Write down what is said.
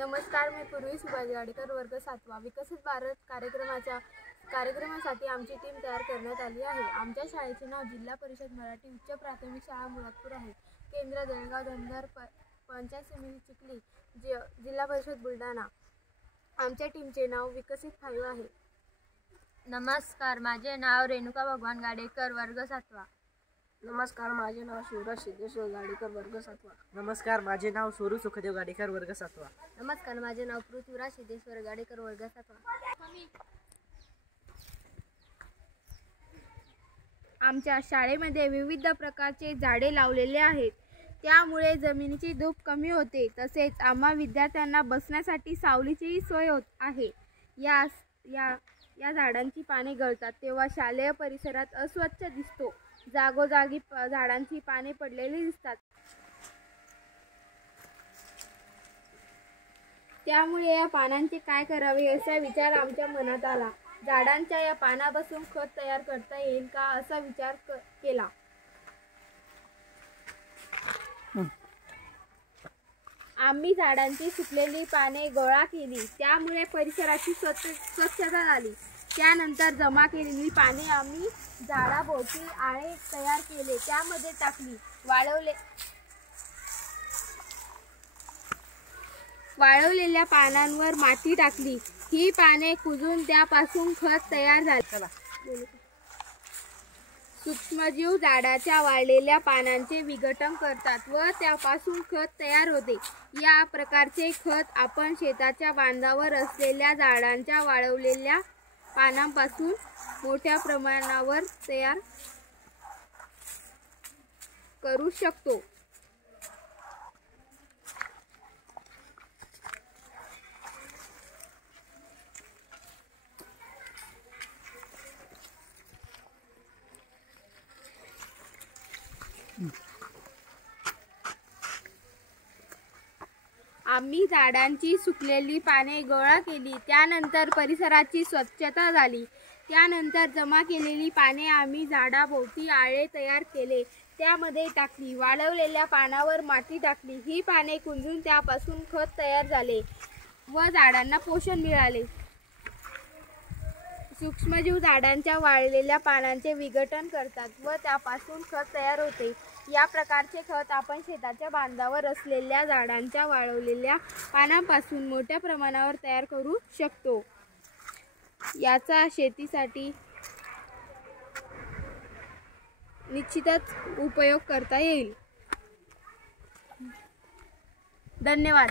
नमस्कार, मी पूर्वी सुभाष गाडेकर, वर्ग 7वा. विकसित भारत कार्यक्रमासाठी आमची टीम तयार करण्यात आली आहे. आमच्या शाळेचे नाव जिल्हा परिषद मराठी उच्च प्राथमिक शाळा मुरादपूर आहे. केंद्र जळगाव, धनगर, पंचायत समिती चिखली, जिल्हा परिषद बुलढाणा. आमच्या टीमचे नाव विकसित 5 आहे. नमस्कार, माझे नाव रेणुका भगवान गाडेकर, वर्ग 7वा. नमस्कार, माझे नाव शिवराज सिद्धेश्वर गाडेकर, वर्ग 7वा. नमस्कार, माझे नाव सोरू सुखदेव गाडेकर, वर्ग 7वा. नमस्कार, माझे नाव पृथ्वीराज सिद्धेश्वर गाडेकर, वर्ग 7वा. आमच्या शाळेमध्ये विविध प्रकारचे झाडे लावलेले आहेत. त्यामुळे जमिनीची धूप कमी होते. तसेच आम्हा विद्यार्थ्यांना बसण्यासाठी सावलीचीही सोय होत आहे. या झाडांची पाने गळतात तेव्हा शालेय परिसरात अस्वच्छ दिसतो. जागोजागी झाडांची पाने पडलेली दिसतात. त्यामुळे या पानांचे काय करावे असा विचार आमच्या मनात आला. झाडांच्या या पानापासून खत तयार करता येईल का असा विचार केला. आम्ही झाडांची सुकलेली पाने गोळा केली. त्यामुळे परिसराची स्वच्छता झाली. त्यानंतर जमा केलेली पाने आम्ही झाडाभोवती आळे तयार केले, त्यामध्ये टाकली. वाळवलेल्या पानांवर माती टाकली. ही पाने कुजून त्यापासून खत तयार झाले. सूक्ष्मजीव झाडाच्या वाळलेल्या पानांचे विघटन करतात व त्यापासून खत तयार होते. या प्रकारचे खत आपण शेताच्या बांधावर असलेल्या झाडांच्या वाळवलेल्या पानांपासून मोठ्या प्रमाणावर तयार करू शकतो. आम्ही झाडांची सुकलेली पाने गोळा केली. त्यानंतर परिसराची स्वच्छता झाली. त्यानंतर जमा केलेली पाने आम्ही झाडाभोवती आळे तयार केले, त्यामध्ये टाकली. वाळवलेल्या पानावर माती टाकली. ही पाने कुंजून त्यापासून खत तयार झाले व झाडांना पोषण मिळाले. सूक्ष्मजीव झाडांच्या वाळलेल्या पानांचे विघटन करतात व त्यापासून खत तयार होते. या प्रकारचे खत आपण शेताच्या बांधावर असलेल्या झाडांच्या वाळवलेल्या पानांपासून मोठ्या प्रमाणावर तयार करू शकतो. याचा शेतीसाठी निश्चितच उपयोग करता येईल. धन्यवाद.